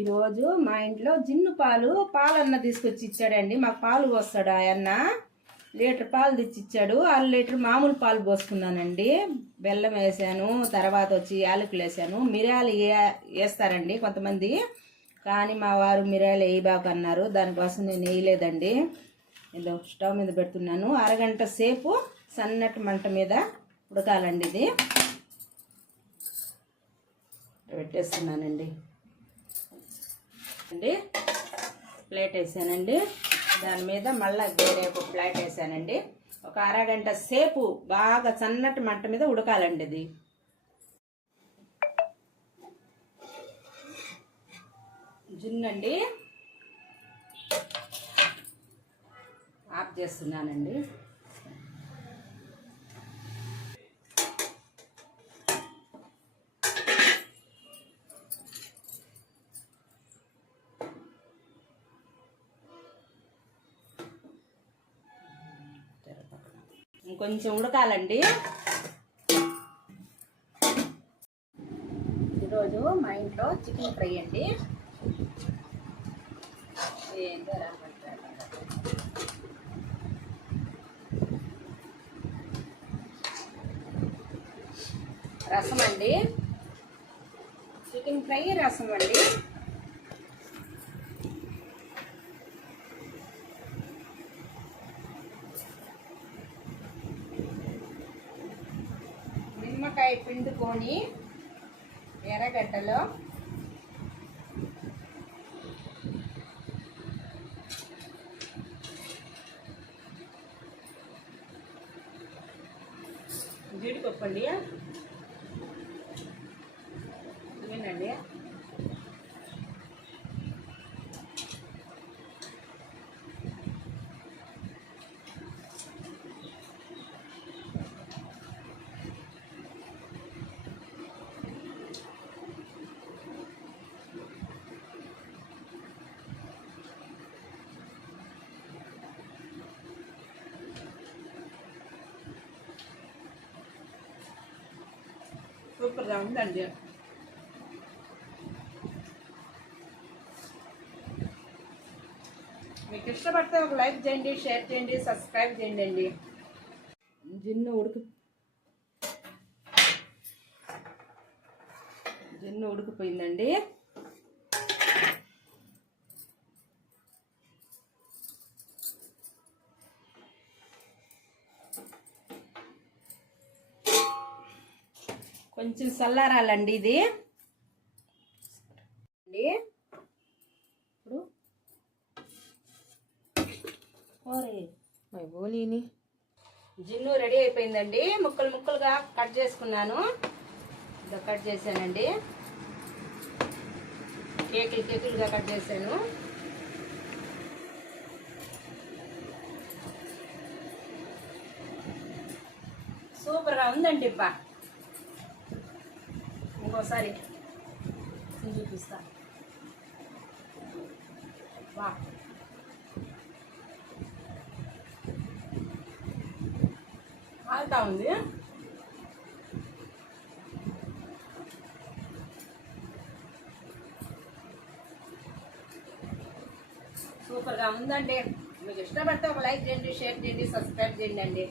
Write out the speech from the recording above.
ఈరోజు మా ఇంట్లో జిన్ను పాలన్న తీసుకొచ్చి ఇచ్చాడండి. మాకు పాలు పోస్తాడు ఆయన. లీటర్ పాలు తెచ్చి ఇచ్చాడు. 1/2 లీటర్ మామూలు పాలు పోసుకున్నానండి. బెల్లం వేసాను, తర్వాత వచ్చి యాలకులు వేసాను. మిరియాలు వేస్తారండి కొంతమంది, కానీ మా వారు మిరియాలు వేయబాకు అన్నారు. దానికోసం నేను వేయలేదండి. ఏదో స్టవ్ మీద పెడుతున్నాను. అరగంట సేపు సన్నటి మంట మీద ఉడకాలండి. ఇది పెట్టేస్తున్నానండి. ప్లేట్ వేసానండి. దాని మీద మళ్ళీ వేరే ఒక ప్లేట్ వేసానండి. ఒక అరగంట సేపు బాగా సన్నటి మంట మీద ఉడకాలండి. ఇది జున్నండి. ఆఫ్ చేస్తున్నానండి. ఇంకొంచెం ఉడకాలండి. ఈరోజు మా ఇంట్లో చికెన్ ఫ్రై అండి. రసం అండి, చికెన్ ఫ్రై రసం అండి. నిమ్మకాయ పిండుకొని ఎర్రగడ్డలో జీడిపప్పు అండి, ఇవేనండి. సూపర్గా ఉందండి. మీకు ఇష్టపడితే ఒక లైక్ చేయండి, షేర్ చేయండి, సబ్స్క్రైబ్ చేయండి అండి. జున్ను ఉడికిపోయిందండి. కొంచెం చల్లారాలండి ఇది. ఇప్పుడు జిన్ను రెడీ అయిపోయిందండి. ముక్కలు ముక్కలుగా కట్ చేసుకున్నాను. ఇదో కట్ చేశానండి. కేకులుగా కట్ చేశాను. సూపర్గా ఉందండి. ఇంకోసారి చూపిస్తా. వా, కాలుతా ఉంది. సూపర్గా ఉందండి. మీకు ఇష్టపడితే ఒక లైక్ చేయండి, షేర్ చేయండి, సబ్స్క్రైబ్ చేయండి అండి.